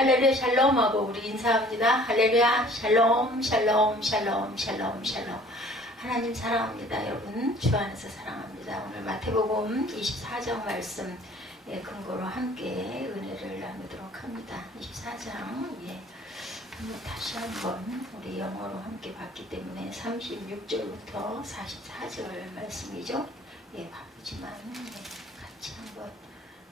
할렐루야 샬롬하고 우리 인사합니다. 할렐루야 샬롬 샬롬 샬롬 샬롬 샬롬. 하나님 사랑합니다. 여러분 주 안에서 사랑합니다. 오늘 마태복음 24장 말씀 근거로 함께 은혜를 나누도록 합니다. 24장 한번 다시 한번 우리 영어로 함께 봤기 때문에 36절부터 44절 말씀이죠. 바쁘지만 같이 한번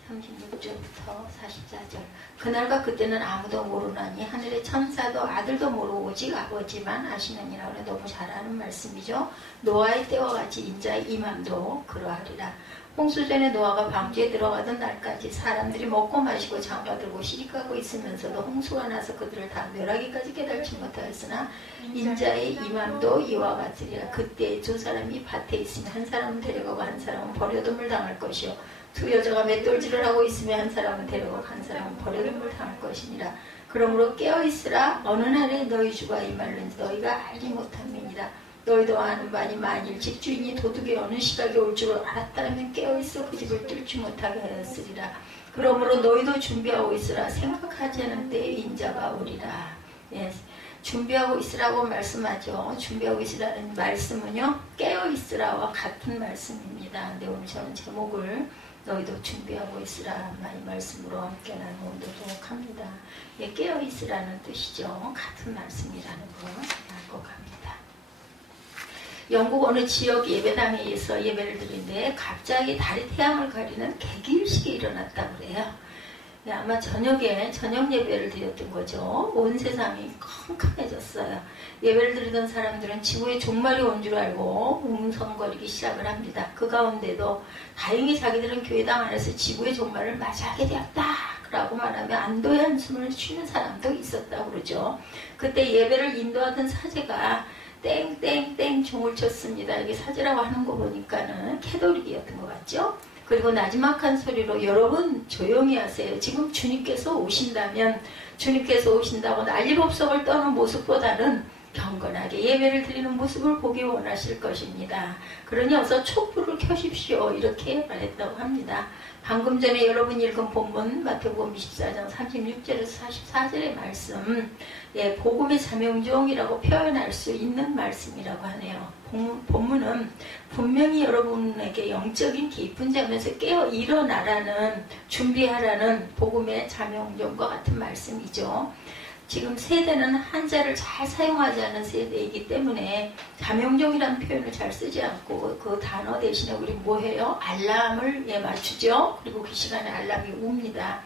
36절부터 44절. 그날과 그때는 아무도 모르나니 하늘의 천사도 아들도 모르고 오직 아버지만 아시느니라. 그래 너무 잘 아는 말씀이죠. 노아의 때와 같이 인자의 임함도 그러하리라. 홍수전에 노아가 방주에 들어가던 날까지 사람들이 먹고 마시고 장가들고 시집가고 있으면서도 홍수가 나서 그들을 다 멸하기까지 깨달지 못하였으나 인자의 임함도 이와 같으리라. 그때 두 사람이 밭에 있으면 한 사람은 데려가고 한 사람은 버려둠을 당할 것이요 두 여자가 맷돌질을 하고 있으면 한 사람은 데려가고 한 사람은 버려둠을 당할 것이니라. 그러므로 깨어있으라. 어느 날에 너희 주가 임할는지 너희가 알지 못함이니라. 너희도 아는 바니 만일 집주인이 도둑이 어느 시각에 올 줄을 알았다면 깨어있어 그 집을 뚫지 못하게 하였으리라. 그러므로 너희도 준비하고 있으라. 생각하지 않은 때에 인자가 오리라. 준비하고 있으라고 말씀하죠. 준비하고 있으라는 말씀은요, 깨어있으라와 같은 말씀입니다. 근데 오늘 저는 제목을 너희도 준비하고 있으라 이 말씀으로 함께 나누도록 합니다. 깨어있으라는 뜻이죠. 같은 말씀이라는 거 알고 갑니다. 영국 어느 지역 예배당에서 예배를 드리는데 갑자기 달이 태양을 가리는 개기일식이 일어났다고 그래요. 아마 저녁에 저녁 예배를 드렸던 거죠. 온 세상이 컴컴해졌어요. 예배를 드리던 사람들은 지구에 종말이 온 줄 알고 웅성거리기 시작을 합니다. 그 가운데도 다행히 자기들은 교회당 안에서 지구의 종말을 맞이하게 되었다 라고 말하며 안도의 한숨을 쉬는 사람도 있었다고 그러죠. 그때 예배를 인도하던 사제가 땡땡땡 종을 쳤습니다. 이게 사제라고 하는 거 보니까는 캐돌릭이었던 것 같죠? 그리고 나지막한 소리로 여러분 조용히 하세요. 지금 주님께서 오신다면 주님께서 오신다고 난리법석을 떠는 모습보다는 경건하게 예배를 드리는 모습을 보기 원하실 것입니다. 그러니 어서 촛불을 켜십시오. 이렇게 말했다고 합니다. 방금 전에 여러분이 읽은 본문 마태복음 24장 36절에서 44절의 말씀, 복음의 사명종이라고 표현할 수 있는 말씀이라고 하네요. 본문은 분명히 여러분에게 영적인 깊은 잠에서 깨어 일어나라는, 준비하라는 복음의 사명종과 같은 말씀이죠. 지금 세대는 한자를 잘 사용하지 않은 세대이기 때문에 자명종이라는 표현을 잘 쓰지 않고 그 단어 대신에 우리 뭐 해요? 알람을 맞추죠. 그리고 그 시간에 알람이 웁니다.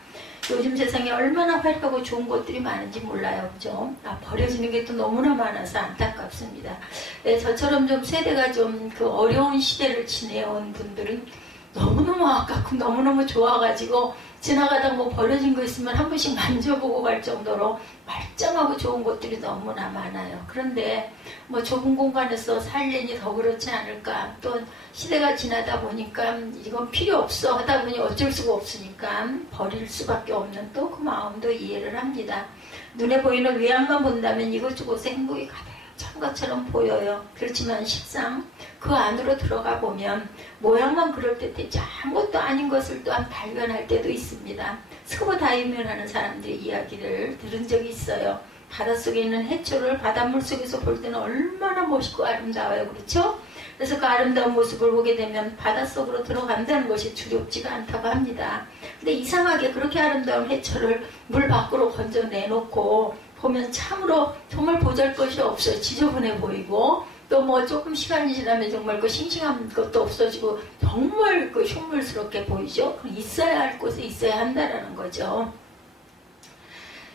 요즘 세상에 얼마나 화려하고 좋은 것들이 많은지 몰라요. 그죠? 버려지는 게 또 너무나 많아서 안타깝습니다. 저처럼 좀 세대가 좀 그 어려운 시대를 지내온 분들은 너무너무 아깝고 너무너무 좋아가지고 지나가다 뭐 버려진 거 있으면 한 번씩 만져보고 갈 정도로 말짱하고 좋은 것들이 너무나 많아요. 그런데 뭐 좁은 공간에서 살려니 더 그렇지 않을까. 또 시대가 지나다 보니까 이건 필요 없어 하다 보니 어쩔 수가 없으니까 버릴 수밖에 없는 또 그 마음도 이해를 합니다. 눈에 보이는 외양만 본다면 이것저것에 행복이 가득 찬 것처럼 보여요. 그렇지만 실상 그 안으로 들어가 보면 모양만 그럴듯했지 아무것도 아닌 것을 또한 발견할 때도 있습니다. 스쿠버 다이빙을 하는 사람들의 이야기를 들은 적이 있어요. 바닷속에 있는 해초를 바닷물 속에서 볼 때는 얼마나 멋있고 아름다워요. 그렇죠? 그래서 그 아름다운 모습을 보게 되면 바닷속으로 들어간다는 것이 두렵지가 않다고 합니다. 근데 이상하게 그렇게 아름다운 해초를 물 밖으로 건져내놓고 보면 참으로 정말 보잘것이 없어요. 지저분해 보이고 또 뭐 조금 시간이 지나면 정말 그 싱싱한 것도 없어지고 정말 그 흉물스럽게 보이죠. 있어야 할 곳에 있어야 한다라는 거죠.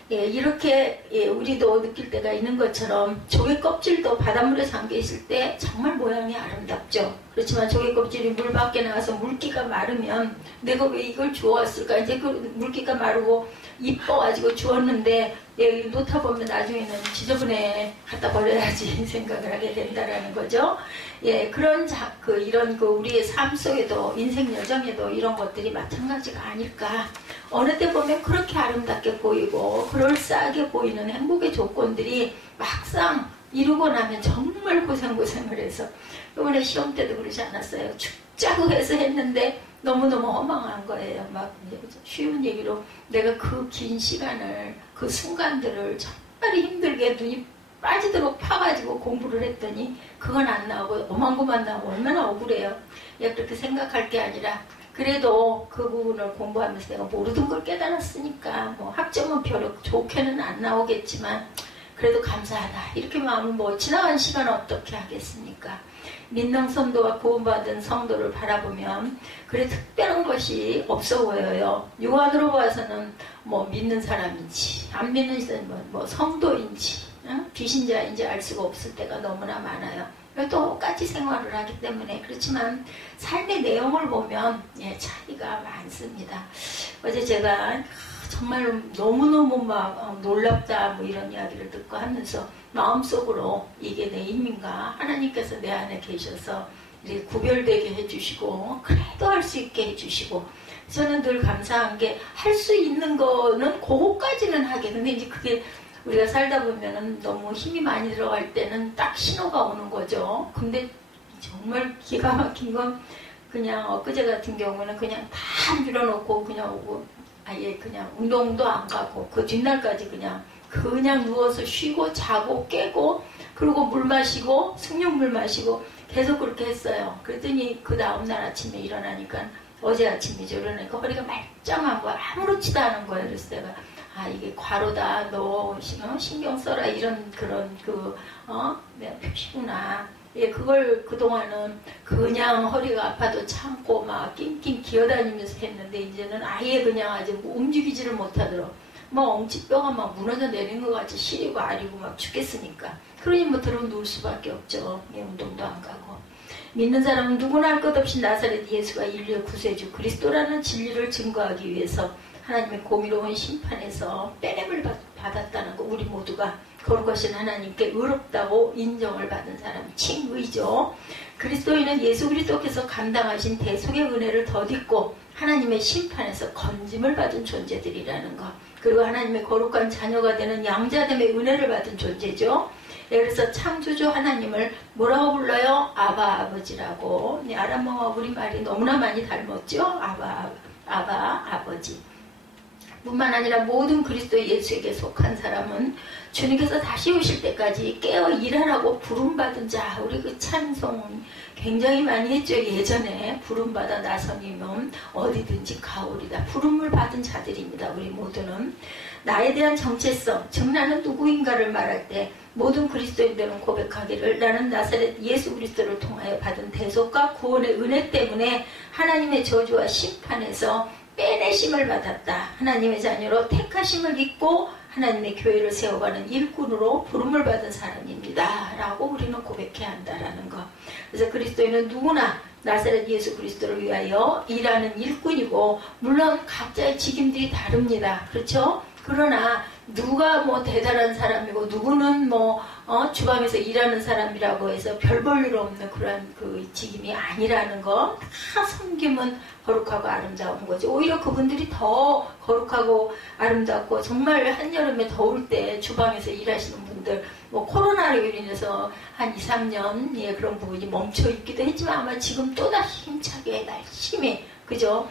이렇게 우리도 느낄 때가 있는 것처럼 조개 껍질도 바닷물에 잠겨 있을 때 정말 모양이 아름답죠. 그렇지만 조개 껍질이 물 밖에 나와서 물기가 마르면 내가 왜 이걸 주웠을까? 이제 그 물기가 마르고 이뻐가지고 주웠는데 놓다 보면 나중에는 지저분해 갖다 버려야지 생각을 하게 된다라는 거죠. 이런 우리의 삶 속에도 인생 여정에도 이런 것들이 마찬가지가 아닐까. 어느 때 보면 그렇게 아름답게 보이고 그럴싸하게 보이는 행복의 조건들이 막상 이루고 나면 정말 고생을 해서 이번에 시험 때도 그러지 않았어요. 죽자고 해서 했는데 너무너무 허망한 거예요. 막 쉬운 얘기로 내가 그 긴 시간을, 그 순간들을 정말 힘들게 눈이 빠지도록 파가지고 공부를 했더니 그건 안 나오고 엄한 것만 나오고 얼마나 억울해요. 그렇게 생각할 게 아니라 그래도 그 부분을 공부하면서 내가 모르던 걸 깨달았으니까 뭐 학점은 별로 좋게는 안 나오겠지만 그래도 감사하다. 이렇게 마음을 뭐 지나간 시간 어떻게 하겠습니까? 민능 성도와 구원받은 성도를 바라보면 그래 특별한 것이 없어 보여요. 육안으로 봐서는 뭐 믿는 사람인지 안 믿는 사람은 뭐 성도인지 비신자인지 알 수가 없을 때가 너무나 많아요. 똑같이 생활을 하기 때문에. 그렇지만 삶의 내용을 보면 차이가 많습니다. 어제 제가 정말 너무너무 막 놀랍다 뭐 이런 이야기를 듣고 하면서 마음속으로 이게 내 힘인가, 하나님께서 내 안에 계셔서 이렇게 구별되게 해주시고 그래도 할 수 있게 해주시고, 저는 늘 감사한 게 할 수 있는 거는 그거까지는 하겠는데 이제 그게 우리가 살다 보면은 너무 힘이 많이 들어갈 때는 딱 신호가 오는 거죠. 근데 정말 기가 막힌 건 그냥 엊그제 같은 경우는 그냥 다 밀어놓고 그냥 오고 아예 그냥 운동도 안 가고 그 뒷날까지 그냥 누워서 쉬고 자고 깨고 그리고 물 마시고 승용물 마시고 계속 그렇게 했어요. 그랬더니 그 다음날 아침에 일어나니까 어제 아침이죠. 그러니까 허리가 말짱한 거야. 아무렇지도 않은 거예요. 그래서 내가 이게 과로다. 너 신경 써라. 이런 그런 내가 표시구나. 그걸 그동안은 그냥 허리가 아파도 참고 막 낑낑 기어다니면서 했는데 이제는 아예 그냥 아주 움직이지를 못하도록 뭐 엉치뼈가 막 무너져 내린 것 같이 시리고 아리고 막 죽겠으니까. 그러니 뭐 들어 누울 수밖에 없죠. 운동도 안 가고. 믿는 사람은 누구나 할 것 없이 나사렛 예수가 인류의 구세주 그리스도라는 진리를 증거하기 위해서 하나님의 공의로운 심판에서 빼냄을 받았다는 거, 우리 모두가 거룩하신 하나님께 의롭다고 인정을 받은 사람, 칭의죠. 그리스도인은 예수 그리스도께서 감당하신 대속의 은혜를 덧입고 하나님의 심판에서 건짐을 받은 존재들이라는 것, 그리고 하나님의 거룩한 자녀가 되는 양자됨의 은혜를 받은 존재죠. 그래서 창조주 하나님을 뭐라고 불러요? 아바 아버지라고. 아람어와 우리말이 너무나 많이 닮았죠. 아바 아버지. 뿐만 아니라 모든 그리스도 예수에게 속한 사람은 주님께서 다시 오실 때까지 깨어 일하라고 부름받은 자. 우리 그 찬송 굉장히 많이 했죠. 예전에 부름받아 나선이면 어디든지 가오리다. 부름을 받은 자들입니다. 우리 모두는. 나에 대한 정체성, 즉 나는 누구인가를 말할 때 모든 그리스도인들은 고백하기를 나는 나사렛 예수 그리스도를 통하여 받은 대속과 구원의 은혜 때문에 하나님의 저주와 심판에서 빼내심을 받았다. 하나님의 자녀로 택하심을 믿고 하나님의 교회를 세워가는 일꾼으로 부름을 받은 사람입니다. 라고 우리는 고백해야 한다라는 것. 그래서 그리스도인은 누구나 나사렛 예수 그리스도를 위하여 일하는 일꾼이고, 물론 각자의 직임들이 다릅니다. 그렇죠? 그러나 누가 뭐 대단한 사람이고 누구는 뭐 주방에서 일하는 사람이라고 해서 별 볼 일 없는 그런 그 직임이 아니라는 거. 다 섬김은 거룩하고 아름다운 거죠. 오히려 그분들이 더 거룩하고 아름답고, 정말 한여름에 더울 때 주방에서 일하시는 분들, 뭐 코로나로 인해서 한 2, 3년 그런 부분이 멈춰 있기도 했지만 아마 지금 또다시 힘차게 열심히, 그죠?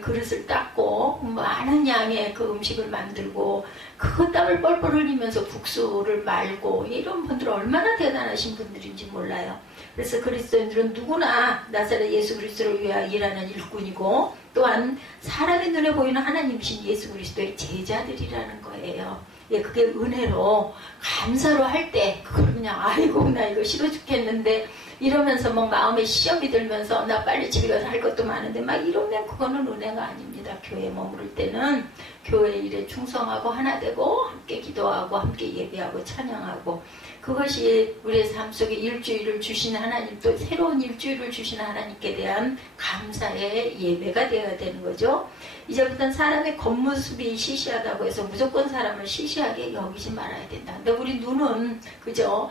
그릇을 닦고 많은 양의 그 음식을 만들고 그 땀을 뻘뻘 흘리면서 국수를 말고, 이런 분들은 얼마나 대단하신 분들인지 몰라요. 그래서 그리스도인들은 누구나 나사렛 예수 그리스도를 위하여 일하는 일꾼이고, 또한 사람의 눈에 보이는 하나님이신 예수 그리스도의 제자들이라는 거예요. 그게 은혜로 감사로 할 때 그걸 그냥 아이고 나 이거 싫어 죽겠는데 이러면서 막 마음에 시험이 들면서 나 빨리 집에 가서 할 것도 많은데 막 이러면 그거는 은혜가 아닙니다. 교회에 머무를 때는 교회 일에 충성하고 하나 되고 함께 기도하고 함께 예배하고 찬양하고, 그것이 우리의 삶 속에 일주일을 주신 하나님, 또 새로운 일주일을 주신 하나님께 대한 감사의 예배가 되어야 되는 거죠. 이제부터는 사람의 겉모습이 시시하다고 해서 무조건 사람을 시시하게 여기지 말아야 된다. 근데 우리 눈은 그죠?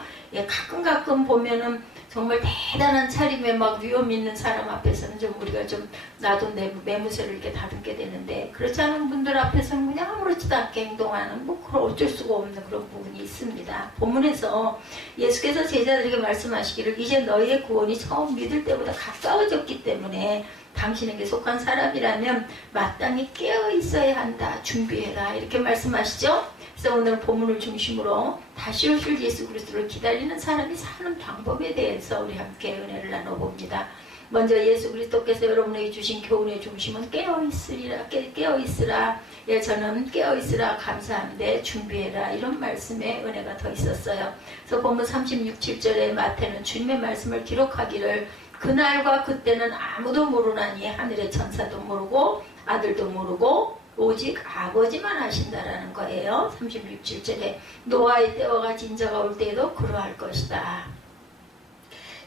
가끔 보면은 정말 대단한 차림에 막 위험 있는 사람 앞에서는 좀 우리가 좀 나도 내 매무새를 이렇게 다듬게 되는데, 그렇지 않은 분들 앞에서 앞에서는 그냥 아무렇지도 않게 행동하는 그런 어쩔 수가 없는 그런 부분이 있습니다. 본문에서 예수께서 제자들에게 말씀하시기를 이제 너희의 구원이 처음 믿을 때보다 가까워졌기 때문에 당신에게 속한 사람이라면 마땅히 깨어 있어야 한다. 준비해라. 이렇게 말씀하시죠. 그래서 오늘 본문을 중심으로 다시 오실 예수 그리스도를 기다리는 사람이 사는 방법에 대해서 우리 함께 은혜를 나눠봅니다. 먼저 예수 그리스도께서 여러분에게 주신 교훈의 중심은 깨어있으라. 예, 저는 깨어있으라 감사한데 준비해라. 이런 말씀에 은혜가 더 있었어요. 그래서 본문 36, 7절에 마태는 주님의 말씀을 기록하기를 그날과 그때는 아무도 모르나니 하늘의 천사도 모르고 아들도 모르고 오직 아버지만 아신다라는 거예요. 36, 7절에 노아의 때와 같이 인자가 올 때에도 그러할 것이다.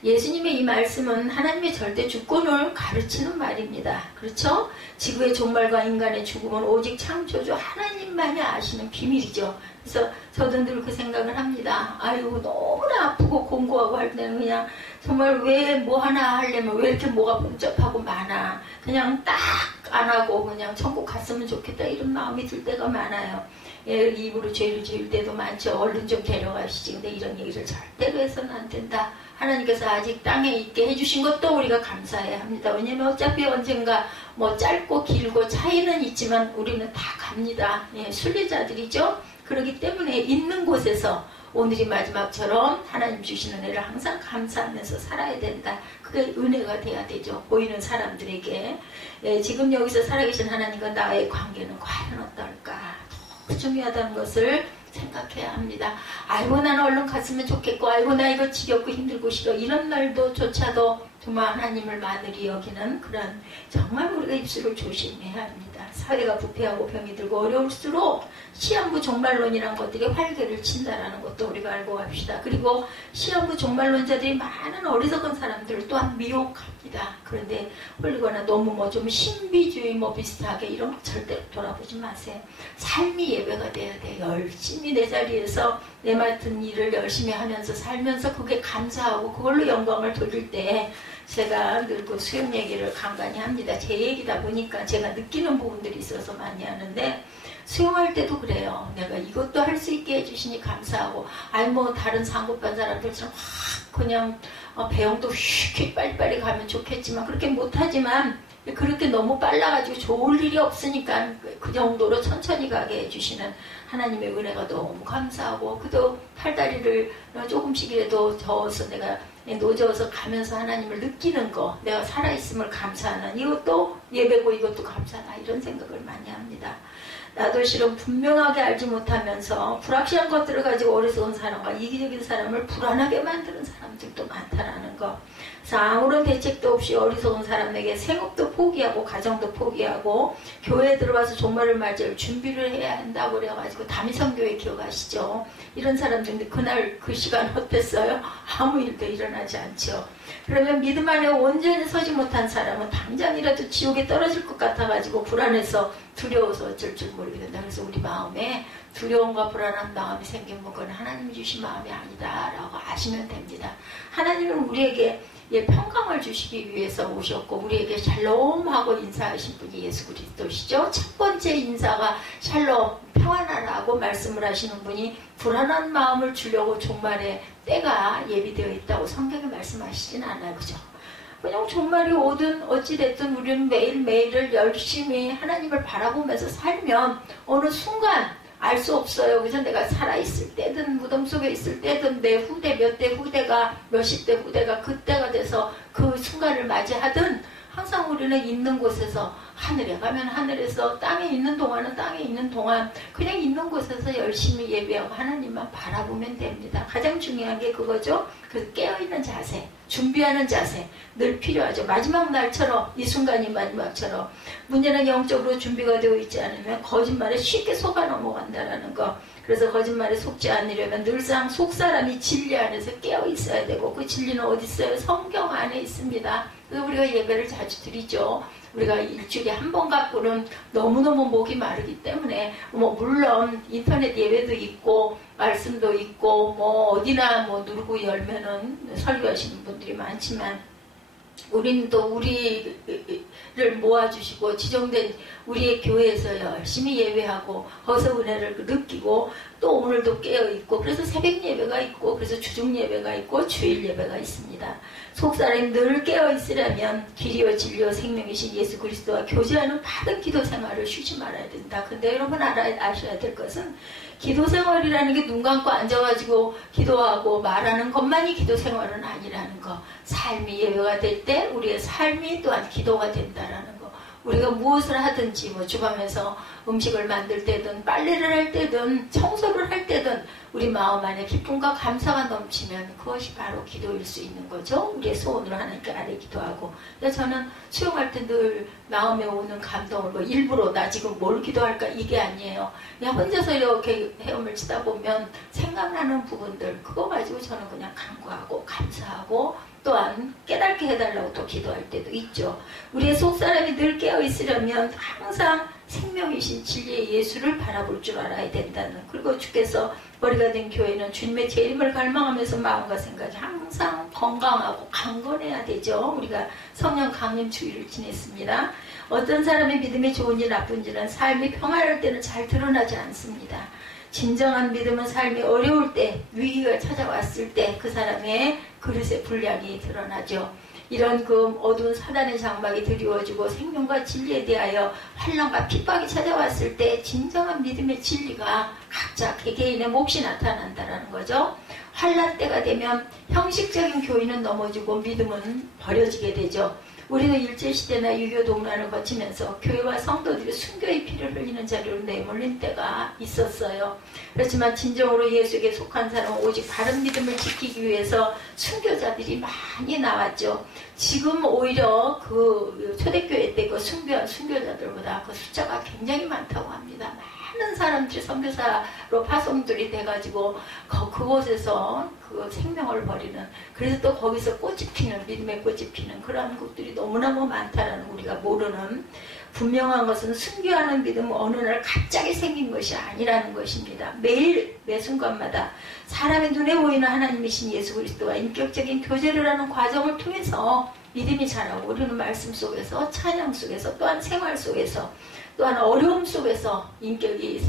예수님의 이 말씀은 하나님의 절대 주권을 가르치는 말입니다. 그렇죠? 지구의 종말과 인간의 죽음은 오직 창조주 하나님만이 아시는 비밀이죠. 그래서 저도 늘 그 생각을 합니다. 아이고 너무나 아프고 공고하고 할 때는 그냥 정말 왜 뭐 하나 하려면 왜 이렇게 뭐가 복잡하고 많아. 그냥 딱 안 하고 그냥 천국 갔으면 좋겠다 이런 마음이 들 때가 많아요. 예, 입으로 죄를 지을 때도 많죠. 얼른 좀 데려가시지. 근데 이런 얘기를 절대로 해서는 안 된다. 하나님께서 아직 땅에 있게 해주신 것도 우리가 감사해야 합니다. 왜냐면 어차피 언젠가 뭐 짧고 길고 차이는 있지만 우리는 다 갑니다. 예, 순례자들이죠. 그렇기 때문에 있는 곳에서 오늘이 마지막처럼 하나님 주시는 은혜를 항상 감사하면서 살아야 된다. 그게 은혜가 돼야 되죠. 보이는 사람들에게. 예, 지금 여기서 살아계신 하나님과 나의 관계는 과연 어떨까? 더 중요하다는 것을 생각해야 합니다. 아이고 나는 얼른 갔으면 좋겠고 아이고 나 이거 지겹고 힘들고 싫어 이런 말도 조차도 정말 하나님을 마늘이 여기는 그런 정말 우리가 입술을 조심해야 합니다. 사회가 부패하고 병이 들고 어려울수록 시한부 종말론이란 것들이 활개를 친다라는 것도 우리가 알고 갑시다. 그리고 시한부 종말론자들이 많은 어리석은 사람들을 또한 미혹합니다. 그런데 흘리거나 너무 뭐 좀 신비주의 뭐 비슷하게 이런 거 절대 돌아보지 마세요. 삶이 예배가 돼야 돼. 열심히 내 자리에서 내 맡은 일을 열심히 하면서 살면서 그게 감사하고 그걸로 영광을 돌릴 때 제가 늘 그 수영 얘기를 간간히 합니다. 제 얘기다 보니까 제가 느끼는 부분들이 있어서 많이 하는데 수영할 때도 그래요. 내가 이것도 할 수 있게 해주시니 감사하고 아니 뭐 다른 상급반 사람들처럼 확 그냥 배영도 휙휙 빨리빨리 가면 좋겠지만 그렇게 못하지만 그렇게 너무 빨라가지고 좋을 일이 없으니까 그 정도로 천천히 가게 해주시는 하나님의 은혜가 너무 감사하고 그도 팔다리를 조금씩이라도 저어서 내가 노져서 가면서 하나님을 느끼는 거 내가 살아있음을 감사하는 이것도 예배고 이것도 감사하다 이런 생각을 많이 합니다. 나도 실은 분명하게 알지 못하면서 불확실한 것들을 가지고 어리석은 사람과 이기적인 사람을 불안하게 만드는 사람들도 많다라는 거. 그래서 아무런 대책도 없이 어리석은 사람에게 생업도 포기하고 가정도 포기하고 교회에 들어와서 종말을 맞이할 준비를 해야 한다고 그래가지고 다미성교회 기억하시죠? 이런 사람들인데 그날 그 시간 어땠어요? 아무 일도 일어나지 않죠. 그러면 믿음 안에 온전히 서지 못한 사람은 당장이라도 지옥에 떨어질 것 같아가지고 불안해서 두려워서 어쩔 줄 모르게 된다. 그래서 우리 마음에 두려움과 불안한 마음이 생기면 그건 하나님이 주신 마음이 아니다라고 아시면 됩니다. 하나님은 우리에게 평강을 주시기 위해서 오셨고 우리에게 샬롬하고 인사하신 분이 예수 그리스도시죠. 첫 번째 인사가 샬롬 평안하라고 말씀을 하시는 분이 불안한 마음을 주려고 종말에 때가 예비되어 있다고 성경에 말씀하시진 않아요. 그죠? 그냥 종말이 오든 어찌됐든 우리는 매일매일을 열심히 하나님을 바라보면서 살면 어느 순간 알 수 없어요. 그래서 내가 살아있을 때든 무덤 속에 있을 때든 내 후대 몇 대 후대가 몇십 대 후대가 그때가 돼서 그 순간을 맞이하든 항상 우리는 있는 곳에서 하늘에 가면 하늘에서 땅에 있는 동안은 땅에 있는 동안 그냥 있는 곳에서 열심히 예배하고 하나님만 바라보면 됩니다. 가장 중요한 게 그거죠. 그 깨어있는 자세, 준비하는 자세 늘 필요하죠. 마지막 날처럼 이 순간이 마지막처럼 문제는 영적으로 준비가 되어 있지 않으면 거짓말에 쉽게 속아 넘어간다는 거. 그래서 거짓말에 속지 않으려면 늘상 속사람이 진리 안에서 깨어 있어야 되고 그 진리는 어디 있어요? 성경 안에 있습니다. 그래서 우리가 예배를 자주 드리죠. 우리가 일주일에 한 번 갖고는 너무너무 목이 마르기 때문에 뭐 물론 인터넷 예배도 있고 말씀도 있고 뭐 어디나 뭐 누르고 열면은 설교하시는 분들이 많지만 우리는 또 우리를 모아주시고 지정된 우리의 교회에서 열심히 예배하고 거기서 은혜를 느끼고 또 오늘도 깨어있고 그래서 새벽 예배가 있고 그래서 주중 예배가 있고 주일 예배가 있습니다. 속사람이 늘 깨어있으려면 길이요 진리요 생명이신 예수 그리스도와 교제하는 바른 기도 생활을 쉬지 말아야 된다. 근데 여러분 아셔야 될 것은 기도 생활이라는 게 눈 감고 앉아가지고 기도하고 말하는 것만이 기도 생활은 아니라는 거. 삶이 예배가 될 때 우리의 삶이 또한 기도가 된다라는 거. 우리가 무엇을 하든지 뭐 주방에서 음식을 만들 때든 빨래를 할 때든 청소를 할 때든 우리 마음 안에 기쁨과 감사가 넘치면 그것이 바로 기도일 수 있는 거죠. 우리의 소원으로 하나님께 아뢰 기도하고. 근데 저는 수용할 때 늘 마음에 오는 감동을 뭐 일부러 나 지금 뭘 기도할까 이게 아니에요. 그냥 혼자서 이렇게 헤엄을 치다 보면 생각나는 부분들 그거 가지고 저는 그냥 간구하고 감사하고 또한 깨닫게 해달라고 또 기도할 때도 있죠. 우리의 속사람이 늘 깨어있으려면 항상 생명이신 진리의 예수를 바라볼 줄 알아야 된다는. 그리고 주께서 머리가 된 교회는 주님의 재림을 갈망하면서 마음과 생각이 항상 건강하고 강건해야 되죠. 우리가 성령 강림 주의를 지냈습니다. 어떤 사람의 믿음이 좋은지 나쁜지는 삶이 평화로울 때는 잘 드러나지 않습니다. 진정한 믿음은 삶이 어려울 때, 위기가 찾아왔을 때 그 사람의 그릇의 분량이 드러나죠. 이런 그 어두운 사단의 장막이 드리워지고 생명과 진리에 대하여 환난과 핍박이 찾아왔을 때 진정한 믿음의 진리가 각자 개개인의 몫이 나타난다는 거죠. 환난 때가 되면 형식적인 교인은 넘어지고 믿음은 버려지게 되죠. 우리는 일제시대나 유교 동란을 거치면서 교회와 성도들이 순교의 피를 흘리는 자리로 내몰린 때가 있었어요. 그렇지만 진정으로 예수에게 속한 사람은 오직 바른 믿음을 지키기 위해서 순교자들이 많이 나왔죠. 지금 오히려 그 초대교회 때 그 순교한 순교자들보다 그 숫자가 굉장히 많다고 합니다. 많은 사람들이 선교사로 파송들이 돼가지고 그곳에서 그 생명을 버리는, 그래서 또 거기서 꽃이 피는, 믿음의 꽃이 피는 그런 곳들이 너무너무 많다라는 우리가 모르는, 분명한 것은 순교하는 믿음은 어느 날 갑자기 생긴 것이 아니라는 것입니다. 매일 매 순간마다 사람의 눈에 보이는 하나님이신 예수 그리스도와 인격적인 교제를 하는 과정을 통해서 믿음이 자라고, 우리는 말씀 속에서, 찬양 속에서, 또한 생활 속에서, 또한 어려움 속에서 인격이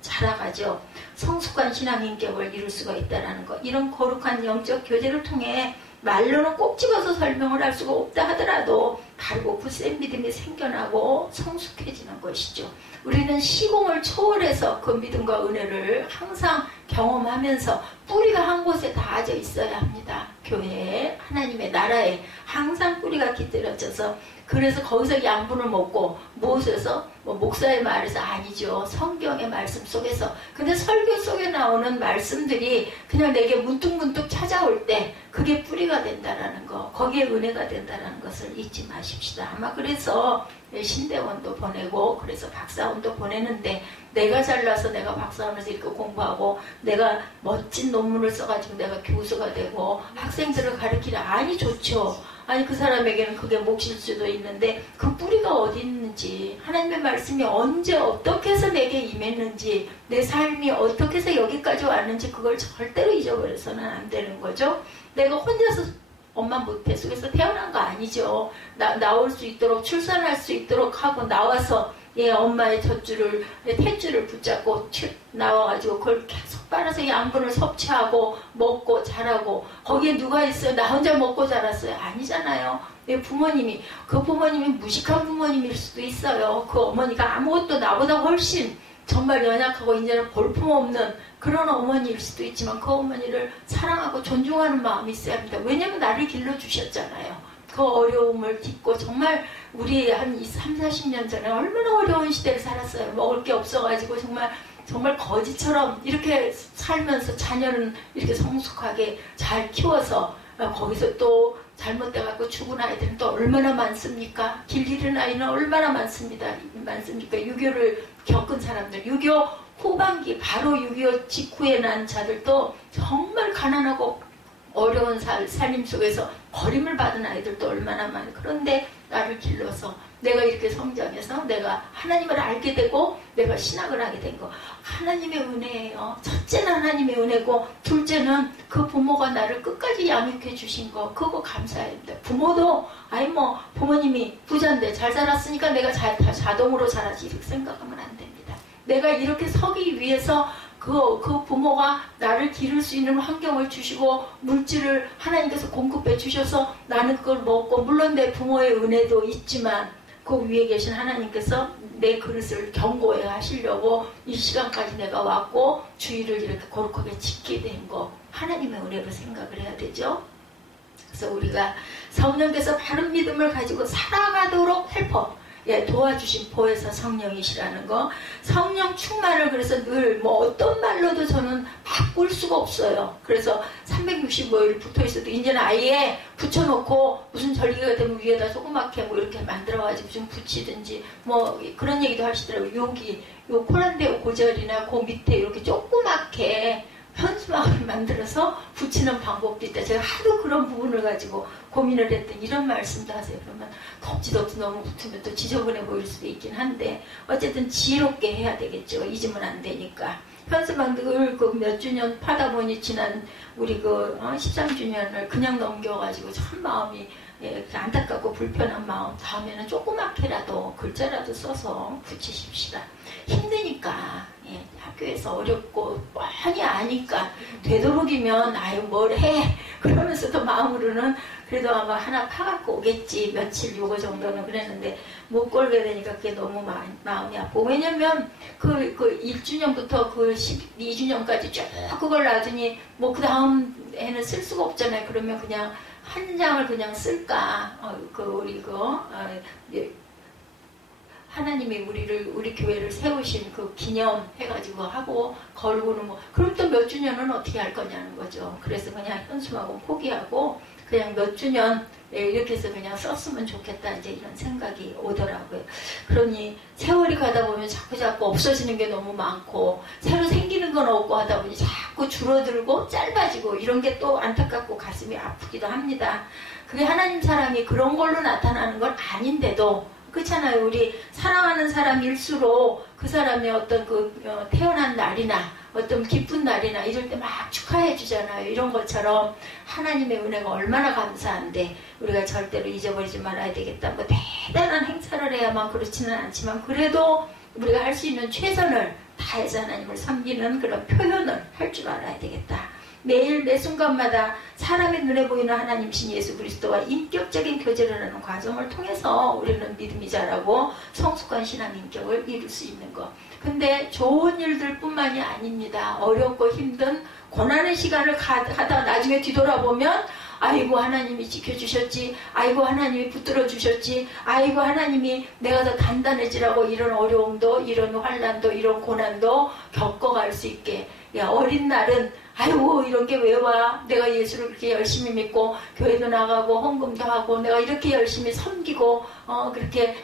자라가죠. 성숙한 신앙 인격을 이룰 수가 있다는 것. 이런 거룩한 영적 교제를 통해 말로는 꼭 집어서 설명을 할 수가 없다 하더라도 바르고 굳센 믿음이 생겨나고 성숙해지는 것이죠. 우리는 시공을 초월해서 그 믿음과 은혜를 항상 경험하면서 뿌리가 한 곳에 닿아져 있어야 합니다. 교회에, 하나님의 나라에 항상 뿌리가 깃들어져서, 그래서 거기서 양분을 먹고, 무엇에서? 뭐 목사의 말에서 아니죠. 성경의 말씀 속에서. 근데 설교 속에 나오는 말씀들이 그냥 내게 문득문득 찾아올 때 그게 뿌리가 된다라는 거, 거기에 은혜가 된다라는 것을 잊지 마십시다. 아마 그래서 신대원도 보내고 그래서 박사원도 보내는데, 내가 잘나서 내가 박사원에서 이렇게 공부하고 내가 멋진 논문을 써가지고 내가 교수가 되고 학생들을 가르치라, 아니 좋죠. 아니 그 사람에게는 그게 몫일 수도 있는데 그 뿌리가 어디 있는지, 하나님의 말씀이 언제 어떻게 해서 내게 임했는지, 내 삶이 어떻게 해서 여기까지 왔는지 그걸 절대로 잊어버려서는 안 되는 거죠. 내가 혼자서 엄마 모태 속에서 태어난 거 아니죠. 나올 수 있도록, 출산할 수 있도록 하고 나와서 엄마의 젖줄을, 탯줄을 붙잡고 나와가지고 그걸 계속 빨아서 양분을 섭취하고 먹고 자라고, 거기에 누가 있어요? 나 혼자 먹고 자랐어요? 아니잖아요. 부모님이, 그 부모님이 무식한 부모님일 수도 있어요. 그 어머니가 아무것도 나보다 훨씬 정말 연약하고 이제는 볼품없는 그런 어머니일 수도 있지만 그 어머니를 사랑하고 존중하는 마음이 있어야 합니다. 왜냐면 나를 길러주셨잖아요. 그 어려움을 딛고, 정말 우리 한 30-40년 전에 얼마나 어려운 시대를 살았어요. 먹을 게 없어가지고 정말 거지처럼 이렇게 살면서 자녀는 이렇게 성숙하게 잘 키워서, 거기서 또 잘못돼갖고 죽은 아이들은 또 얼마나 많습니까? 길 잃은 아이는 얼마나 많습니까? 6.25를 겪은 사람들, 6.25 후반기, 바로 6.25 직후에 난 자들도 정말 가난하고 어려운 삶 속에서 버림을 받은 아이들도 얼마나 많아요. 그런데 나를 길러서 내가 이렇게 성장해서 내가 하나님을 알게 되고 내가 신학을 하게 된 거. 하나님의 은혜예요. 첫째는 하나님의 은혜고 둘째는 그 부모가 나를 끝까지 양육해 주신 거. 그거 감사해야 됩니다. 부모도 아니 뭐 부모님이 부자인데 잘 살았으니까 내가 자동으로 잘하지 이렇게 생각하면 안 됩니다. 내가 이렇게 서기 위해서 그 부모가 나를 기를 수 있는 환경을 주시고 물질을 하나님께서 공급해 주셔서 나는 그걸 먹고 물론 내 부모의 은혜도 있지만 그 위에 계신 하나님께서 내 그릇을 견고해 하시려고 이 시간까지 내가 왔고 주의를 이렇게 거룩하게 지키게 된 거 하나님의 은혜로 생각을 해야 되죠. 그래서 우리가 성령께서 바른 믿음을 가지고 살아가도록 헬퍼 도와주신 보혜사 성령이시라는 거. 성령 충만을 그래서 늘 뭐 어떤 말로도 저는 바꿀 수가 없어요. 그래서 365일 붙어있어도 이제는 아예 붙여놓고 무슨 절기가 되면 위에다 조그맣게 뭐 이렇게 만들어가지고 좀 붙이든지 뭐 그런 얘기도 하시더라고요. 여기 요 콜란데오 고절이나 그 밑에 이렇게 조그맣게 현수막을 만들어서 붙이는 방법도 있다. 제가 하도 그런 부분을 가지고 고민을 했더니 이런 말씀도 하세요. 그러면 덥지도 너무 붙으면 또 지저분해 보일 수도 있긴 한데 어쨌든 지혜롭게 해야 되겠죠. 잊으면 안 되니까. 현수막을 그 몇 주년 파다 보니 지난 우리 그 13주년을 그냥 넘겨가지고 참 마음이 안타깝고 불편한 마음. 다음에는 조그맣게라도 글자라도 써서 붙이십시다. 힘드니까 학교에서 어렵고 뻔히 아니까 되도록이면 아유 뭘 해 그러면서도 마음으로는 그래도 아마 하나 파갖고 오겠지 며칠 요거 정도는 그랬는데 못 걸게 되니까 그게 너무 마음이 아프고 왜냐면 그 1주년부터 그 12주년까지 쭉 그걸 놔두니 뭐 그 다음 해는 쓸 수가 없잖아요. 그러면 그냥 한 장을 그냥 쓸까 하나님이 우리 교회를 세우신 그 기념 해가지고 하고 걸고는 뭐 그럼 또 몇 주년은 어떻게 할 거냐는 거죠. 그래서 그냥 현수막은 포기하고 그냥 몇 주년 이렇게 해서 그냥 썼으면 좋겠다 이제 이런 생각이 오더라고요. 그러니 세월이 가다 보면 자꾸 없어지는 게 너무 많고 새로 생기는 건 없고 하다 보니 자꾸 줄어들고 짧아지고 이런 게 또 안타깝고 가슴이 아프기도 합니다. 그게 하나님 사랑이 그런 걸로 나타나는 건 아닌데도 그렇잖아요. 우리 사랑하는 사람일수록 그 사람의 어떤 태어난 날이나 어떤 기쁜 날이나 이럴 때 막 축하해 주잖아요. 이런 것처럼 하나님의 은혜가 얼마나 감사한데 우리가 절대로 잊어버리지 말아야 되겠다. 뭐 대단한 행사를 해야만 그렇지는 않지만 그래도 우리가 할 수 있는 최선을 다해서 하나님을 섬기는 그런 표현을 할 줄 알아야 되겠다. 매일 매 순간마다 사람의 눈에 보이는 하나님이신 예수 그리스도와 인격적인 교제를 하는 과정을 통해서 우리는 믿음이 자라고 성숙한 신앙 인격을 이룰 수 있는 것. 근데 좋은 일들 뿐만이 아닙니다. 어렵고 힘든 고난의 시간을 하다가 나중에 뒤돌아보면 아이고 하나님이 지켜주셨지, 아이고 하나님이 붙들어 주셨지, 아이고 하나님이 내가 더 단단해지라고 이런 어려움도 이런 환난도 이런 고난도 겪어갈 수 있게. 야, 어린 날은 아이고 이런 게 왜 와? 내가 예수를 그렇게 열심히 믿고 교회도 나가고 헌금도 하고 내가 이렇게 열심히 섬기고 이렇게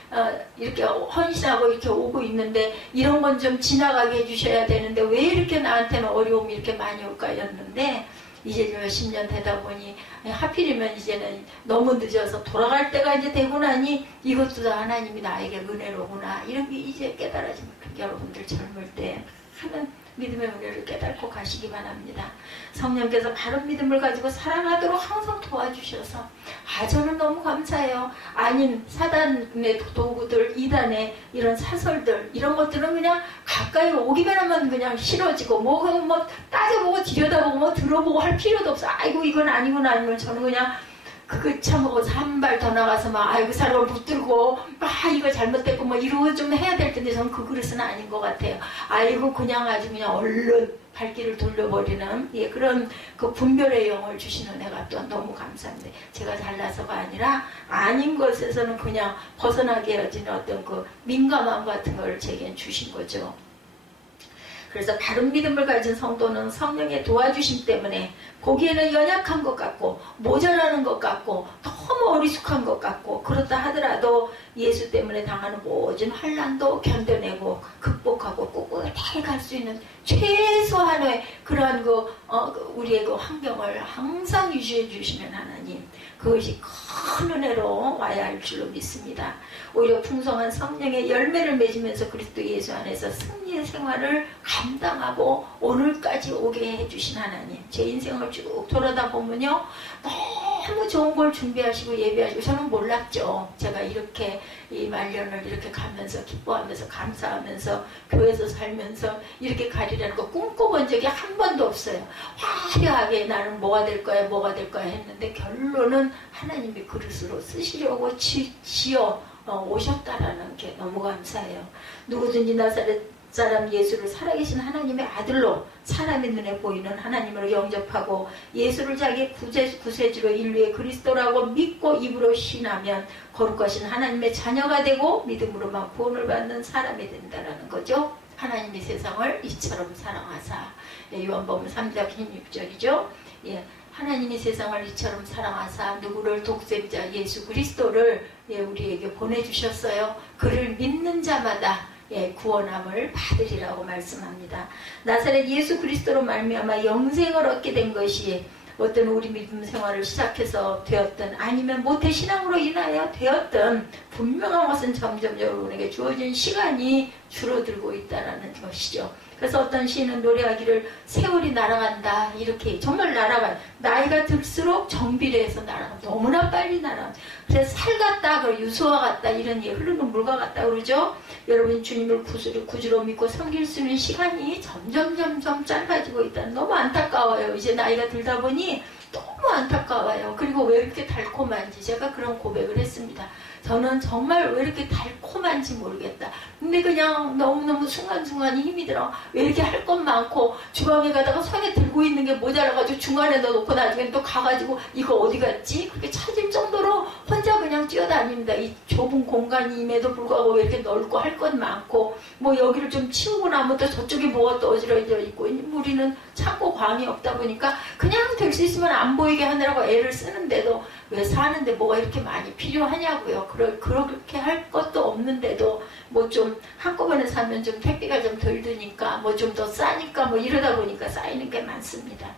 헌신하고 이렇게 오고 있는데 이런 건 좀 지나가게 해주셔야 되는데 왜 이렇게 나한테는 어려움이 이렇게 많이 올까였는데 이제 몇십 년 되다 보니 하필이면 이제는 너무 늦어서 돌아갈 때가 이제 되고 나니 이것도 다 하나님이 나에게 은혜로구나 이런 게 이제 깨달아지면 여러분들 젊을 때 하는 믿음의 은혜를 깨닫고 가시기 바랍니다. 성령께서 바른 믿음을 가지고 살아가도록 항상 도와주셔서 저는 너무 감사해요. 아닌 사단의 도구들, 이단의 이런 사설들 이런 것들은 그냥 가까이 오기만 하면 그냥 싫어지고 뭐 따져보고 들여다보고 뭐 들어보고 할 필요도 없어. 아이고 이건 아니구나 아니면 저는 그냥 그거 참먹어서 한 발 더 나가서 그 사람을 붙들고 이거 잘못됐고 이러고 좀 해야 될 텐데 저는 그 그릇은 아닌 것 같아요. 아이고 그냥 아주 그냥 얼른 발길을 돌려버리는 그런 그 분별의 영을 주시는 은혜가 또 너무 감사합니다. 제가 잘나서가 아니라 아닌 것에서는 그냥 벗어나게 해지는 어떤 그 민감함 같은 걸 제게 주신 거죠. 그래서 바른 믿음을 가진 성도는 성령의 도와주심 때문에 보기에는 연약한 것 같고 모자라는 것 같고 너무 어리숙한 것 같고 그렇다 하더라도 예수 때문에 당하는 모든 환난도 견뎌내고 극복하고 꿋꿋하게 갈 수 있는 최선의 최소한의 그러한 우리의 그 환경을 항상 유지해 주시는 하나님, 그것이 큰 은혜로 와야 할 줄로 믿습니다. 오히려 풍성한 성령의 열매를 맺으면서 그리스도 예수 안에서 승리의 생활을 감당하고 오늘까지 오게 해주신 하나님, 제 인생을 쭉 돌아다 보면요, 너무 좋은 걸 준비하시고 예비하시고, 저는 몰랐죠. 제가 이렇게 이 말년을 이렇게 가면서 기뻐하면서 감사하면서 교회에서 살면서 이렇게 가리라는 거 꿈꿔본 적이 한 번도 없어요. 화려하게 나는 뭐가 될 거야 했는데, 결론은 하나님이 그릇으로 쓰시려고 지어 오셨다라는 게 너무 감사해요. 누구든지 나사렛 사람 예수를 살아계신 하나님의 아들로, 사람의 눈에 보이는 하나님으로 영접하고 예수를 자기의 구세주로 인류의 그리스도라고 믿고 입으로 신하면 거룩하신 하나님의 자녀가 되고 믿음으로만 구원을 받는 사람이 된다라는 거죠. 하나님이 세상을 이처럼 사랑하사, 요한복음 3장 16절이죠. 하나님이 세상을 이처럼 사랑하사 누구를 독생자 예수 그리스도를 우리에게 보내주셨어요. 그를 믿는 자마다 구원함을 받으리라고 말씀합니다. 나사렛 예수 그리스도로 말미암아 영생을 얻게 된 것이 어떤 우리 믿음 생활을 시작해서 되었든 아니면 모태신앙으로 인하여 되었든 분명한 것은 점점 여러분에게 주어진 시간이 줄어들고 있다는 것이죠. 그래서 어떤 시인은 노래하기를 세월이 날아간다, 이렇게 정말 날아가요. 나이가 들수록 정비례해서 날아간다. 너무나 빨리 날아간다. 그래서 살 같다, 유수와 같다, 이런 흐르는 물과 같다 그러죠. 여러분이 주님을 구주로 믿고 섬길 수 있는 시간이 점점 짧아지고 있다는, 너무 안타까워요. 이제 나이가 들다 보니 너무 안타까워요. 그리고 왜 이렇게 달콤한지 제가 그런 고백을 했습니다. 저는 정말 왜 이렇게 달콤한지 모르겠다. 근데 그냥 너무너무 순간순간이 힘이 들어. 왜 이렇게 할 것 많고 주방에 가다가 손에 들고 있는 게 모자라가지고 중간에 넣어놓고 나중에 또 가가지고 이거 어디 갔지? 그렇게 찾을 정도로 혼자 그냥 뛰어다닙니다. 이 좁은 공간임에도 불구하고 왜 이렇게 넓고 할 것 많고, 뭐 여기를 좀 치우고 나면 또 저쪽에 뭐가 또 어지러져 있고, 우리는 창고 광이 없다 보니까 그냥 될 수 있으면 안 보이게 하느라고 애를 쓰는데도 왜 사는데 뭐가 이렇게 많이 필요하냐고요. 그렇게 할 것도 없는데도 뭐 좀 한꺼번에 사면 좀 택배가 좀 덜 드니까 뭐 좀 더 싸니까 뭐 이러다 보니까 쌓이는 게 많습니다.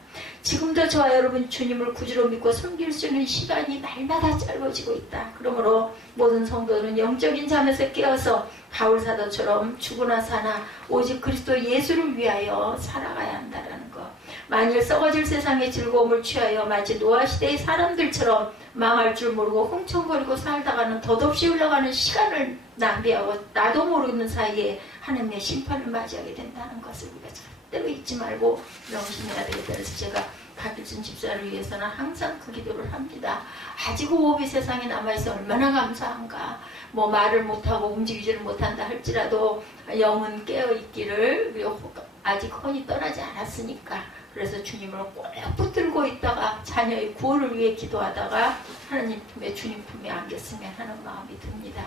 지금도 저와 여러분 주님을 구주로 믿고 섬길 수 있는 시간이 날마다 짧아지고 있다. 그러므로 모든 성도는 영적인 잠에서 깨어서 바울 사도처럼 죽으나 사나 오직 그리스도 예수를 위하여 살아가야 한다라는 것. 만일 썩어질 세상의 즐거움을 취하여 마치 노아 시대의 사람들처럼 망할 줄 모르고 흥청거리고 살다가는 덧없이 흘러가는 시간을 낭비하고 나도 모르는 사이에 하나님의 심판을 맞이하게 된다는 것을 우리가 절대로 잊지 말고 명심해야 되겠다. 그래서 제가 박일순 집사를 위해서는 항상 그 기도를 합니다. 아직 호흡이 세상에 남아있어 얼마나 감사한가. 뭐 말을 못하고 움직이지를 못한다 할지라도 영은 깨어있기를, 아직 혼이 떠나지 않았으니까. 그래서 주님을 꼭 붙들고 있다가 자녀의 구원을 위해 기도하다가 하나님 품에, 주님 품에 안겼으면 하는 마음이 듭니다.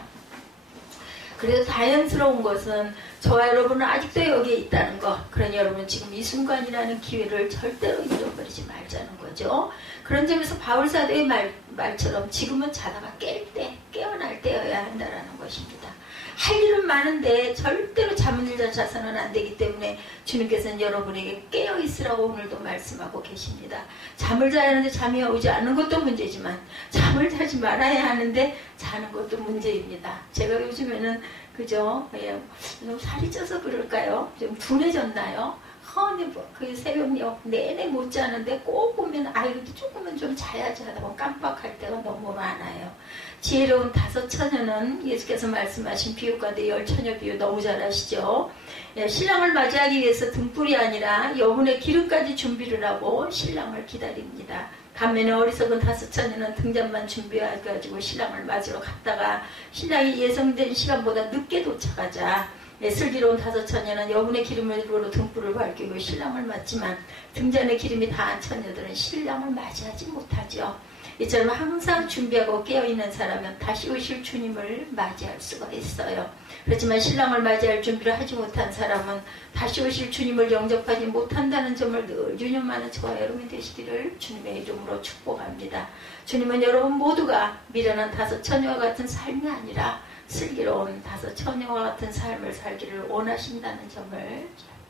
그래서 다행스러운 것은 저와 여러분은 아직도 여기에 있다는 것. 그러니 여러분 지금 이 순간이라는 기회를 절대로 잃어버리지 말자는 거죠. 그런 점에서 바울 사도의 말처럼 지금은 자다가 깨어날 때여야 한다는 것입니다. 할 일은 많은데 절대로 잠을 들자 자서는 안 되기 때문에 주님께서는 여러분에게 깨어있으라고 오늘도 말씀하고 계십니다. 잠을 자야 하는데 잠이 오지 않는 것도 문제지만 잠을 자지 말아야 하는데 자는 것도 문제입니다. 제가 요즘에는 그죠? 좀 살이 쪄서 그럴까요? 좀 둔해졌나요? 근데 그 새벽녘 내내 못 자는데 꼭 보면 아이도 조금은 좀 자야지 하다 보면 깜빡할 때가 너무 많아요. 지혜로운 5 처녀는 예수께서 말씀하신 비유가운데 10 처녀 비유 너무 잘 아시죠? 신랑을 맞이하기 위해서 등불이 아니라 여분의 기름까지 준비를 하고 신랑을 기다립니다. 반면에 어리석은 5 처녀는 등잔만 준비해가지고 신랑을 맞으러 갔다가 신랑이 예정된 시간보다 늦게 도착하자 슬기로운 5 처녀는 여분의 기름으로 등불을 밝히고 신랑을 맞지만 등잔에 기름이 다한 처녀들은 신랑을 맞이하지 못하죠. 이처럼 항상 준비하고 깨어있는 사람은 다시 오실 주님을 맞이할 수가 있어요. 그렇지만 신랑을 맞이할 준비를 하지 못한 사람은 다시 오실 주님을 영접하지 못한다는 점을 늘 유념하는 저와 여러분이 되시기를 주님의 이름으로 축복합니다. 주님은 여러분 모두가 미련한 5 처녀와 같은 삶이 아니라 슬기로운 5 처녀와 같은 삶을 살기를 원하신다는 점을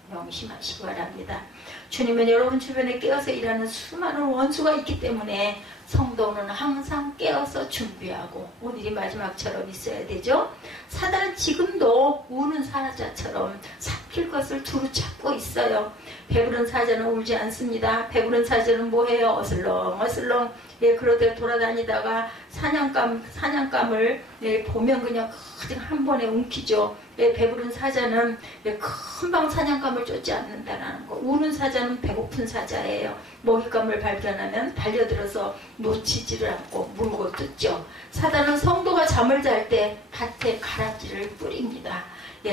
명심하시기 바랍니다. 주님은 여러분 주변에 깨어서 일하는 수많은 원수가 있기 때문에 성도는 항상 깨어서 준비하고 오늘이 마지막처럼 있어야 되죠. 사단은 지금도 우는 사자처럼 삼킬 것을 두루 찾고 있어요. 배부른 사자는 울지 않습니다. 배부른 사자는 뭐해요? 어슬렁어슬렁 그러다 돌아다니다가 사냥감을 보면 그냥 한 번에 움키죠. 배부른 사자는 금방 사냥감을 쫓지 않는다는 거. 우는 사자는 배고픈 사자예요. 먹잇감을 발견하면 달려들어서 놓치지를 않고 물고 뜯죠. 사단은 성도가 잠을 잘 때 밭에 가라지를 뿌립니다.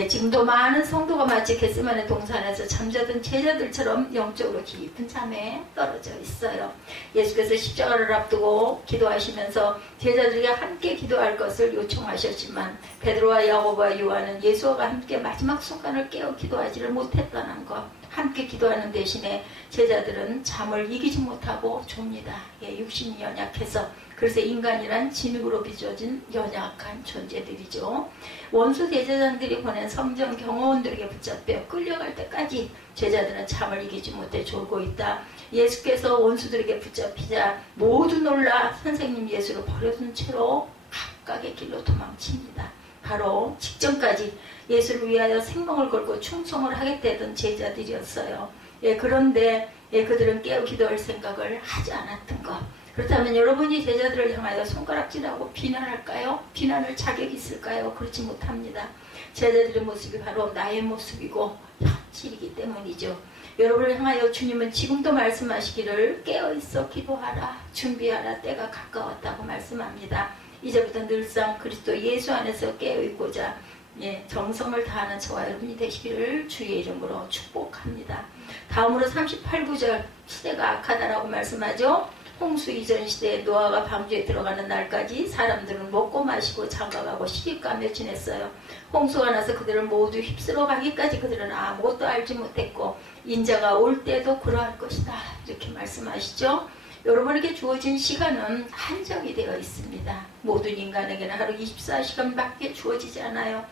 지금도 많은 성도가 마치 겟세마네 동산에서 잠자던 제자들처럼 영적으로 깊은 잠에 떨어져 있어요. 예수께서 십자가를 앞두고 기도하시면서 제자들에게 함께 기도할 것을 요청하셨지만 베드로와 야고보와 요한은 예수와 함께 마지막 순간을 깨어 기도하지를 못했다는 것. 함께 기도하는 대신에 제자들은 잠을 이기지 못하고 좁니다. 육신이 연약해서. 그래서 인간이란 진흙으로 빚어진 연약한 존재들이죠. 원수 대제사장들이 보낸 성전 경호원들에게 붙잡혀 끌려갈 때까지 제자들은 잠을 이기지 못해 졸고 있다. 예수께서 원수들에게 붙잡히자 모두 놀라 선생님 예수를 버려둔 채로 각각의 길로 도망칩니다. 바로 직전까지 예수를 위하여 생명을 걸고 충성을 하겠다던 제자들이었어요. 그런데 그들은 깨어 기도할 생각을 하지 않았던 것. 그렇다면 여러분이 제자들을 향하여 손가락질하고 비난할까요? 비난할 자격이 있을까요? 그렇지 못합니다. 제자들의 모습이 바로 나의 모습이고 현실이기 때문이죠. 여러분을 향하여 주님은 지금도 말씀하시기를 깨어있어 기도하라, 준비하라, 때가 가까웠다고 말씀합니다. 이제부터 늘상 그리스도 예수 안에서 깨어있고자 정성을 다하는 저와 여러분이 되시기를 주의 이름으로 축복합니다. 다음으로 38구절 시대가 악하다라고 말씀하죠. 홍수 이전 시대에 노아가 방주에 들어가는 날까지 사람들은 먹고 마시고 장가가고 시집가며 지냈어요. 홍수가 나서 그들을 모두 휩쓸어 가기까지 그들은 아무것도 알지 못했고 인자가 올 때도 그러할 것이다. 이렇게 말씀하시죠. 여러분에게 주어진 시간은 한정이 되어 있습니다. 모든 인간에게는 하루 24시간밖에 주어지지 않아요.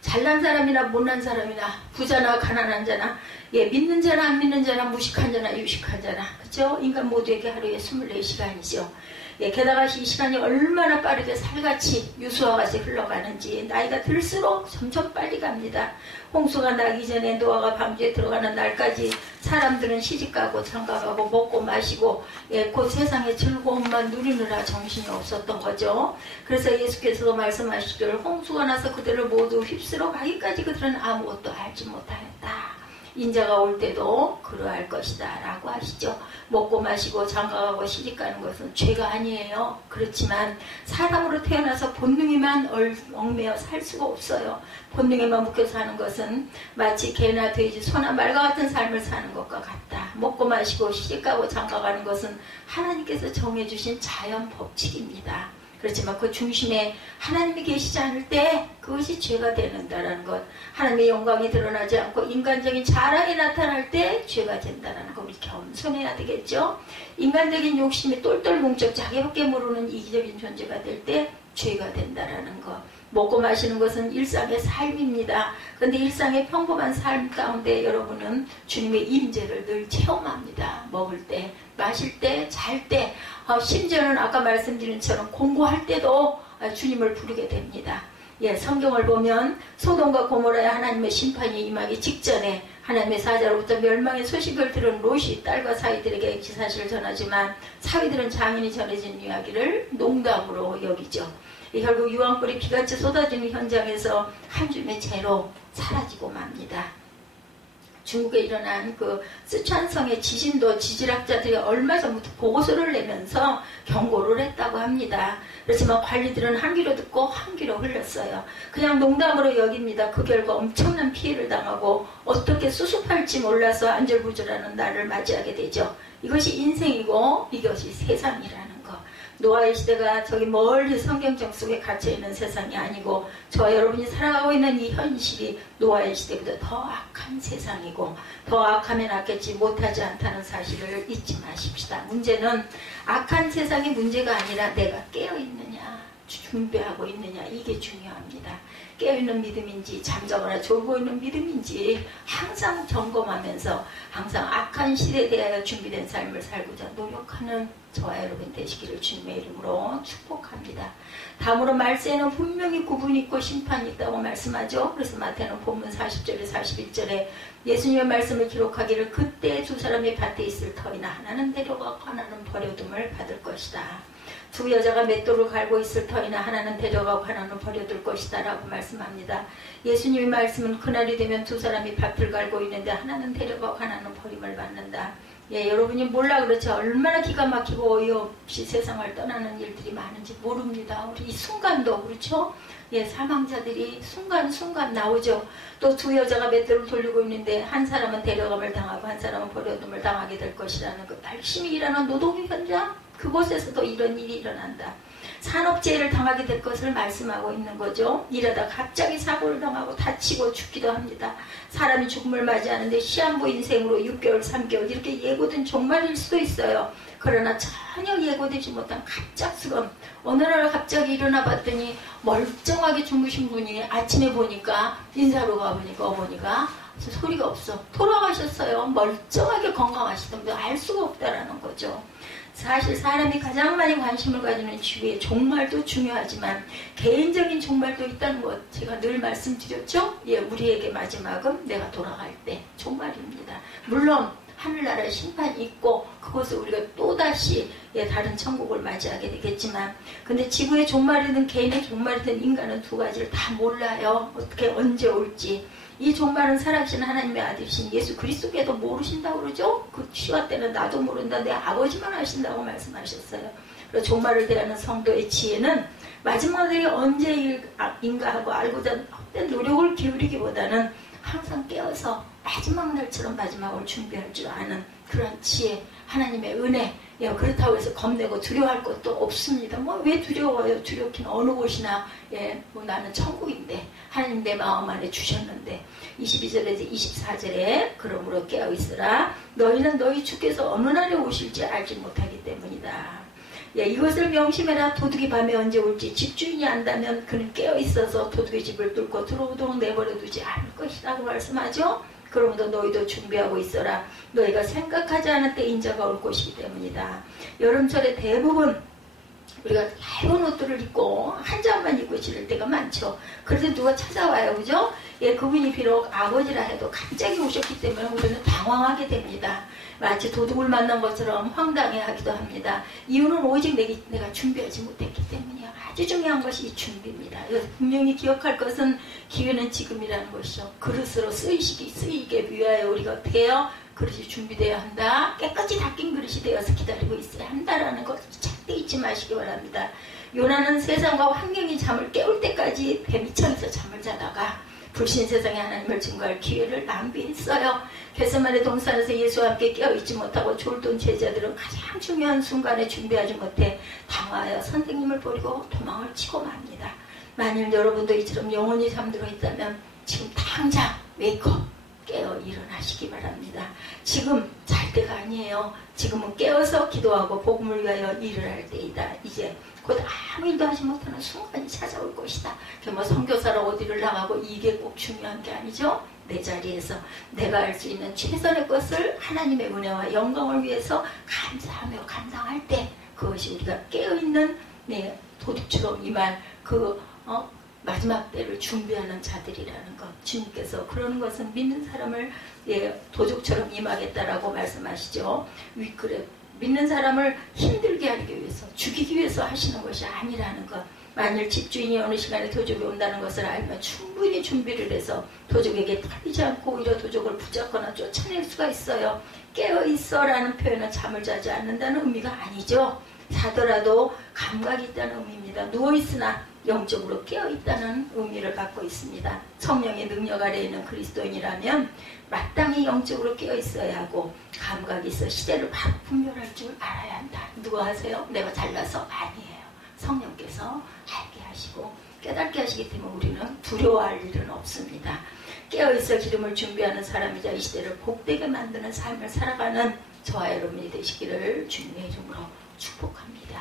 잘난 사람이나 못난 사람이나 부자나 가난한 자나 믿는 자나 안 믿는 자나 무식한 자나 유식한 자나 그렇죠? 인간 모두에게 하루에 24시간이죠. 게다가 이 시간이 얼마나 빠르게 살같이 유수와 같이 흘러가는지 나이가 들수록 점점 빨리 갑니다. 홍수가 나기 전에 노아가 방주에 들어가는 날까지 사람들은 시집가고 장가가고 먹고 마시고 곧 세상의 즐거움만 누리느라 정신이 없었던 거죠. 그래서 예수께서도 말씀하시기를 홍수가 나서 그들을 모두 휩쓸어 가기까지 그들은 아무것도 알지 못하였다. 인자가 올 때도 그러할 것이다 라고 하시죠. 먹고 마시고 장가가고 시집가는 것은 죄가 아니에요. 그렇지만 사람으로 태어나서 본능에만 얽매여 살 수가 없어요. 본능에만 묶여 사는 것은 마치 개나 돼지, 소나 말과 같은 삶을 사는 것과 같다. 먹고 마시고 시집가고 장가가는 것은 하나님께서 정해주신 자연 법칙입니다. 그렇지만 그 중심에 하나님이 계시지 않을 때 그것이 죄가 되는다는 것. 하나님의 영광이 드러나지 않고 인간적인 자랑이 나타날 때 죄가 된다는 것. 우리 겸손해야 되겠죠. 인간적인 욕심이 똘똘 뭉쳐 자기밖에 모르는 이기적인 존재가 될 때 죄가 된다는 것. 먹고 마시는 것은 일상의 삶입니다. 그런데 일상의 평범한 삶 가운데 여러분은 주님의 임재를 늘 체험합니다. 먹을 때, 마실 때, 잘 때, 심지어는 아까 말씀드린 것처럼 공부할 때도 주님을 부르게 됩니다. 성경을 보면 소돔과 고모라의 하나님의 심판이 임하기 직전에 하나님의 사자로부터 멸망의 소식을 들은 롯이 딸과 사위들에게 그 사실을 전하지만 사위들은 장인이 전해진 이야기를 농담으로 여기죠. 결국 유황불이 비같이 쏟아지는 현장에서 한 줌의 재로 사라지고 맙니다. 중국에 일어난 그 쓰촨성의 지진도 지질학자들이 얼마 전부터 보고서를 내면서 경고를 했다고 합니다. 그렇지만 관리들은 한 귀로 듣고 한 귀로 흘렸어요. 그냥 농담으로 여깁니다. 그 결과 엄청난 피해를 당하고 어떻게 수습할지 몰라서 안절부절하는 날을 맞이하게 되죠. 이것이 인생이고 이것이 세상이라는 것. 노아의 시대가 저기 멀리 성경적 속에 갇혀있는 세상이 아니고 저와 여러분이 살아가고 있는 이 현실이 노아의 시대보다 더 악한 세상이고 더 악하면 악했지 못하지 않다는 사실을 잊지 마십시다. 문제는 악한 세상이 문제가 아니라 내가 깨어있느냐 준비하고 있느냐, 이게 중요합니다. 깨어있는 믿음인지 잠자거나 졸고 있는 믿음인지 항상 점검하면서 항상 악한 시대에 대하여 준비된 삶을 살고자 노력하는 저와 여러분 되시기를 주님의 이름으로 축복합니다. 다음으로 말세에는 분명히 구분이 있고 심판이 있다고 말씀하죠. 그래서 마태는 본문 40절에 41절에 예수님의 말씀을 기록하기를 그때 두 사람이 밭에 있을 터이나 하나는 데려가고 하나는 버려둠을 받을 것이다. 두 여자가 맷돌을 갈고 있을 터이나 하나는 데려가고 하나는 버려둘 것이다 라고 말씀합니다. 예수님의 말씀은 그날이 되면 두 사람이 밭을 갈고 있는데 하나는 데려가고 하나는 버림을 받는다. 예, 여러분이 몰라 그렇죠. 얼마나 기가 막히고 어이없이 세상을 떠나는 일들이 많은지 모릅니다. 우리 이 순간도 그렇죠. 예, 사망자들이 순간순간 나오죠. 또 두 여자가 맷돌을 돌리고 있는데 한 사람은 데려감을 당하고 한 사람은 버려둠을 당하게 될 것이라는 그 열심히 일하는 노동 현장, 그곳에서도 이런 일이 일어난다. 산업재해를 당하게 될 것을 말씀하고 있는 거죠. 일하다 갑자기 사고를 당하고 다치고 죽기도 합니다. 사람이 죽음을 맞이하는데 시한부 인생으로 6개월, 3개월 이렇게 예고된 종말일 수도 있어요. 그러나 전혀 예고되지 못한 갑작스러운 어느 날 갑자기 일어나 봤더니 멀쩡하게 주무신 분이 아침에 보니까 인사로 가보니까 어머니가 소리가 없어. 돌아가셨어요. 멀쩡하게 건강하시던 분 알 수가 없다라는 거죠. 사실 사람이 가장 많이 관심을 가지는 주위의 종말도 중요하지만 개인적인 종말도 있다는 것 제가 늘 말씀드렸죠. 예, 우리에게 마지막은 내가 돌아갈 때 종말입니다. 물론 하늘나라의 심판이 있고 그것을 우리가 또다시 다른 천국을 맞이하게 되겠지만 근데 지구의 종말이든 개인의 종말이든 인간은 두 가지를 다 몰라요. 어떻게 언제 올지. 이 종말은 살아계신 하나님의 아들이신 예수 그리스도께도 모르신다고 그러죠. 그 시와 때는 나도 모른다. 내 아버지만 아신다고 말씀하셨어요. 그래서 종말을 대하는 성도의 지혜는 마지막이 언제인가 하고 알고자 헛된 노력을 기울이기보다는 항상 깨어서 마지막 날처럼 마지막을 준비할 줄 아는 그런 지혜, 하나님의 은혜. 예, 그렇다고 해서 겁내고 두려워할 것도 없습니다. 뭐 왜 두려워요? 두렵긴 어느 곳이나. 예, 뭐 나는 천국인데 하나님 내 마음 안에 주셨는데 22절에서 24절에 그러므로 깨어있으라. 너희는 너희 주께서 어느 날에 오실지 알지 못하기 때문이다. 예, 이것을 명심해라. 도둑이 밤에 언제 올지 집주인이 안다면 그는 깨어있어서 도둑의 집을 뚫고 들어오도록 내버려 두지 않을 것이라고 말씀하죠. 그러므로 너희도 준비하고 있어라. 너희가 생각하지 않을 때 인자가 올 것이기 때문이다. 여름철에 대부분 우리가 얇은 옷들을 입고 한 장만 입고 지낼 때가 많죠. 그래서 누가 찾아와요. 그죠? 예, 그분이 비록 아버지라 해도 갑자기 오셨기 때문에 우리는 당황하게 됩니다. 마치 도둑을 만난 것처럼 황당해하기도 합니다. 이유는 오직 내가 준비하지 못했기 때문이야. 아주 중요한 것이 이 준비입니다. 분명히 기억할 것은 기회는 지금이라는 것이죠. 그릇으로 쓰이게 위하여 우리가 어떻게 해요? 그릇이 준비되어야 한다. 깨끗이 닦인 그릇이 되어서 기다리고 있어야 한다라는 것 절대 잊지 마시기 바랍니다. 요나는 세상과 환경이 잠을 깨울 때까지 배 밑창에서 잠을 자다가 불신 세상에 하나님을 증거할 기회를 낭비했어요. 겟세마네 동산에서 예수와 함께 깨어있지 못하고 졸던 제자들은 가장 중요한 순간에 준비하지 못해 당하여 선생님을 버리고 도망을 치고 맙니다. 만일 여러분도 이처럼 영원히 잠들어 있다면 지금 당장 웨이크업 깨어 일어나시기 바랍니다. 지금 잘 때가 아니에요. 지금은 깨어서 기도하고 복음을 위하여 일을 할 때이다. 이제 곧 아무 일도 하지 못하는 순간이 찾아올 것이다. 뭐 선교사로 어디를 나가고 이게 꼭 중요한 게 아니죠. 내 자리에서 내가 할 수 있는 최선의 것을 하나님의 은혜와 영광을 위해서 감사하며 감당할 때 그것이 우리가 깨어있는 도둑처럼 임할 마지막 때를 준비하는 자들이라는 것. 주님께서 그러는 것은 믿는 사람을 도둑처럼 임하겠다라고 말씀하시죠. 윗글에 믿는 사람을 힘들게 하기 위해서 죽이기 위해서 하시는 것이 아니라는 것. 만일 집주인이 어느 시간에 도적이 온다는 것을 알면 충분히 준비를 해서 도적에게 털리지 않고 오히려 도적을 붙잡거나 쫓아낼 수가 있어요. 깨어있어 라는 표현은 잠을 자지 않는다는 의미가 아니죠. 자더라도 감각이 있다는 의미입니다. 누워있으나 영적으로 깨어있다는 의미를 갖고 있습니다. 성령의 능력 아래에 있는 그리스도인이라면 마땅히 영적으로 깨어있어야 하고 감각이 있어 시대를 바로 분별할 줄 알아야 한다. 누가 하세요? 내가 잘나서 아니에요. 성령께서 알게 하시고 깨닫게 하시기 때문에 우리는 두려워할 일은 없습니다. 깨어있어 기름을 준비하는 사람이자 이 시대를 복되게 만드는 삶을 살아가는 저와 여러분이 되시기를 주님의 이름으로 축복합니다.